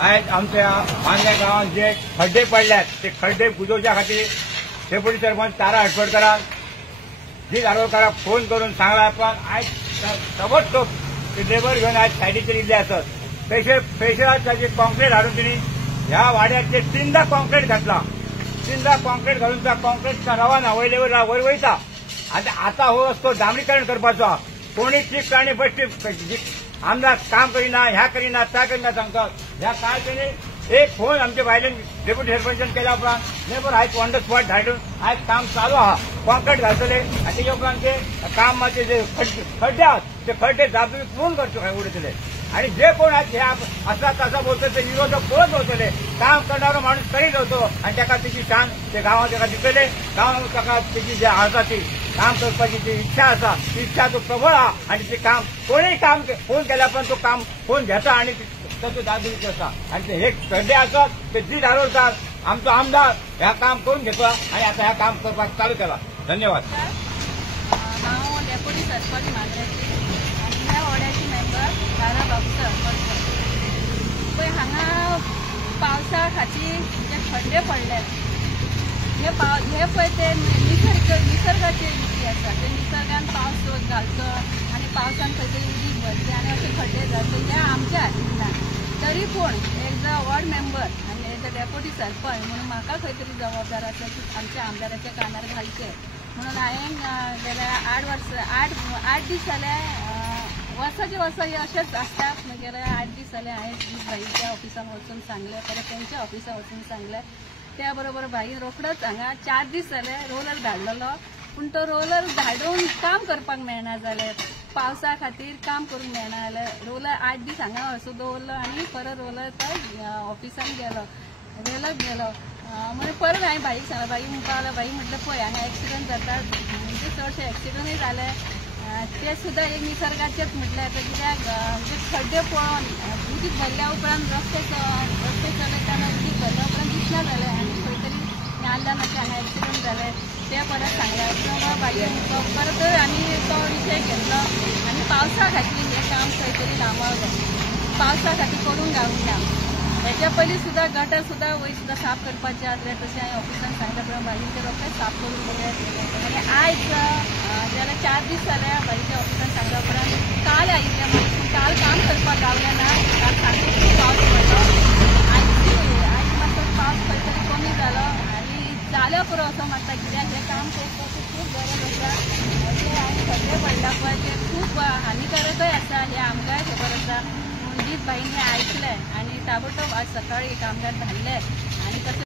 आज आमच्या मांद्या गावात जे खड्डे पडल्यात ते खड्डे बुजवच्या खातीर डेप्युटी सरपंच तारा हटफडकराक जी दारोडकाराक फोन करून सांगला पण आज ताबडतोब ते लेबर घेऊन आज सायडीचेर इल्ले आसत पेशरात ताजे कॉन्क्रीट हाडून तिणी ह्या वाड्याचे 3दा कॉन्क्रीट घातला 3दा कॉन्क्रीट घालून त्या कॉन्क्रीटचा रवाना वयलेवर वयर वयता आता हो असतो डांबरीकरण करपाचो कोणी ठीक प्राणी बसची आमदार काम करिना ह्या करिना त्या करिना सांगता ह्या काय तेणी एक फोन आमच्या भायल्यान डेप्युटी सरपंचान केल्या उपरांत लेबर आयज ऑन द स्पॉट धाडून आयज काम चालू आहा कॉन्क्रीट घालतले आनी तेच्या उपरांत ते कामाचे जे खड्डे आहात ते खड्डे जाबी पूर्ण करचे उडयतले आणि जे कोण आज असा तसा बोलतो ते विरोधक पळत होतले काम करणारा माणूस करीत होतो आणि त्याका त्याची शान ते गावात त्याला दिसले गावात ताका त्याची जे आसा ती काम करपाची जी इच्छा आसा ती इच्छा तो प्रबळ आहा आणि ते काम कोणीय काम फोन केल्या पण तो काम फोन घेता आणि ताचो दादूच आसा आणि ते हे खड्डे आसत ते जी दारोडकार आमचो आमदार ह्या काम करून घेतला आणि आता ह्या काम करपाक चालू केला धन्यवाद. हांव डेप्युटी सरपंच मांद्रेची आनी ह्या वाड्याची मेंबर तारा बाबूकर पळय हांगा पावसा खातीर जे खड्डे पडल्यात हे पळय ते निसर्गाचे रीती आसा ते निसर्गान पावस घालचो आनी पावसान खंय तरी उदीक भरचें आनी अशे खड्डे जातले हे आमच्या हातीन ना तरी पूण एज अ वॉर्ड मेंबर आनी एज अ डेप्युटी सरपंच म्हणून म्हाका खंय तरी जबाबदार आसा की आमच्या आमदाराच्या कानार घालचें म्हणून हांवें गेल्या 8 दीस जाले वर्साचे वर्स हे अशेंच आसता गेल्या 8 दीस जाले हांवें भाईच्या ऑफिसान वचून सांगलें परत तेंच्या ऑफिसान वचून सांगलें त्या बरोबर भाई रोखडोच हांगा 4 दीस जाले रोलर धाडलेलो पूण तो रोलर धाडून काम करपाक मेळना जालें पावसा खातीर काम करूंक मेळना जालें रोलर 8 दीस हांगा असो दवरलो आनी परत रोलर तो ऑफिसान गेलो म्हणजे परत हांवें भाईक सांगलें भाई म्हणपाक लागलो भाई म्हटलें पळय हांगा एक्सिडंट जातात म्हणजे चडशे एक्सिडंटूय जाले ते सुद्दां एक निसर्गाचेच म्हटलें आतां कित्याक म्हणजे खड्डे पळोवन उदीक भरल्या उपरांत रस्ते चलयतना उदीक भरल्या उपरांत दिसना जालें आनी खंय तरी नाल्ल्या मातशें हांगा एक्सिडंट जाले ते परत सांगलें भाई परत आनी तो विशय घेतलो आनी पावसा खातीर हें काम खंय तरी लांबवलें पावसा खातीर करून गावूंक ना हेच्या पयलीं सुद्दां गटर सुद्दां वयर सुद्दां साफ करपाचें आसलें तशें हांवें ऑफिसान सांगल्या प्रमाणे भाईन ते रोखडेच साफ करून दिले आनी आयज जाल्यार 4 दीस जाले भाईच्या ऑफिसान सांगल्या उपरांत काल आयिल्लें काल काम करपाक गावलें ना काल सांजचो पावस पडलो आयज मातसो पावस खंय तरी कमी जालो आनी जाल्या पुरो असो मारता कित्याक हें काम करपाची खूब गरज आसा अशें हांवें खड्डे पडला पळय ते खूब हानिकारकय आसा हें आमकांय खबर आसा म्हणून भाईन हें आयकलें आनी ताबडतोब आज सकाळी कामगार धाडले आनी